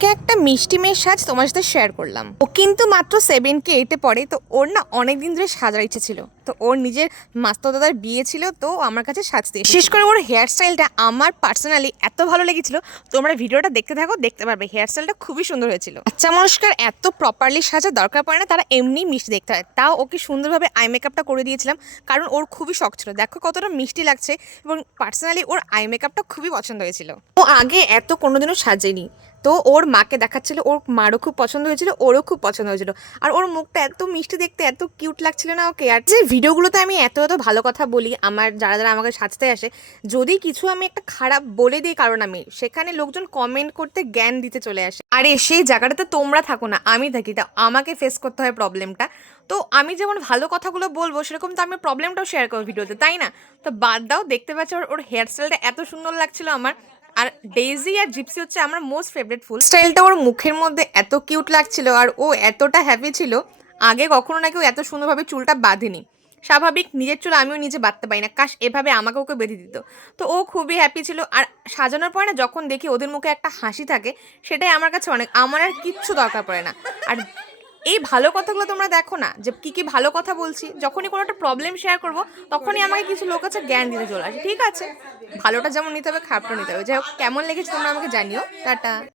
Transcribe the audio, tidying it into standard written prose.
আজকে একটা মিষ্টি মেয়ের সাজ তোমার সাথে শেয়ার করলাম। ও কিন্তু মাত্র 7 কি 8-এ পড়ে, তো ওর না অনেকদিন ধরে সাজার ইচ্ছে ছিল। তো ওর নিজের মাস্তো দাদার বিয়ে ছিল, তো আমার কাছে সাজতে এসেছিল। বিশেষ করে ওর হেয়ার স্টাইলটা আমার পার্সোনালি এত ভালো লেগেছিল। তোমরা ভিডিওটা দেখতে থাকো, দেখতে পারবে হেয়ার স্টাইলটা খুবই সুন্দর হয়েছিল। বাচ্চা মানুষকার এত প্রপারলি সাজার দরকার পড়ে না, তারা এমনি মিষ্টি দেখতে হয়। তাও ওকে সুন্দরভাবে আই মেকআপটা করে দিয়েছিলাম, কারণ ওর খুবই শখ ছিল। দেখো কতটা মিষ্টি লাগছে, এবং পার্সোনালি ওর আই মেকআপটা খুবই পছন্দ হয়েছিল। ও আগে এত কোনোদিনও সাজেনি, তো ওর মাকে দেখাচ্ছিল, ওর মারও খুব পছন্দ হয়েছিল, ওরও খুব পছন্দ হয়েছিল। আর ওর মুখটা এত মিষ্টি দেখতে, এত কিউট লাগছিল না ওকে। আর যে ভিডিওগুলোতে আমি এত এত ভালো কথা বলি, আমার যারা যারা আমাকে সাজতে আসে, যদি কিছু আমি একটা খারাপ বলে দিই, কারণ আমি সেখানে লোকজন কমেন্ট করতে জ্ঞান দিতে চলে আসে। আরে সেই জায়গাটাতে তোমরা থাকো না, আমি থাকি, তা আমাকে ফেস করতে হয় প্রবলেমটা। তো আমি যেমন ভালো কথাগুলো বলবো, সেরকম তো আমি প্রবলেমটাও শেয়ার করবো ভিডিওতে, তাই না? তো বাদ দাও, দেখতে পাচ্ছ ওর হেয়ার স্টাইলটা এত সুন্দর লাগছিল আমার। আর ডেইজি আর জিপসি হচ্ছে আমার মোস্ট ফেভারিট ফুল। স্টাইলটা ওর মুখের মধ্যে এত কিউট লাগছিল, আর ও এতটা হ্যাপি ছিল। আগে কখনো না কেউ এত সুন্দরভাবে চুলটা বাঁধেনি। স্বাভাবিক নিজের চুল আমিও নিজে বাঁধতে পারি না, কাশ এভাবে আমাকে ওকে বেঁধে দিত। তো ও খুবই হ্যাপি ছিল। আর সাজানোর পরে না, যখন দেখি ওদের মুখে একটা হাসি থাকে, সেটাই আমার কাছে অনেক। আমার আর কিচ্ছু দরকার পড়ে না। আর এই ভালো কথাগুলো তোমরা দেখো না, যে কি কি ভালো কথা বলছি। যখনই কোনো একটা প্রবলেম শেয়ার করবো, তখনই আমাকে কিছু লোক আছে জ্ঞান দিতে চলে আসে। ঠিক আছে, ভালোটা যেমন নিতে হবে, খারাপটা নিতে হবে। যাই হোক, কেমন লেগেছে তোমরা আমাকে জানিও। টাটা।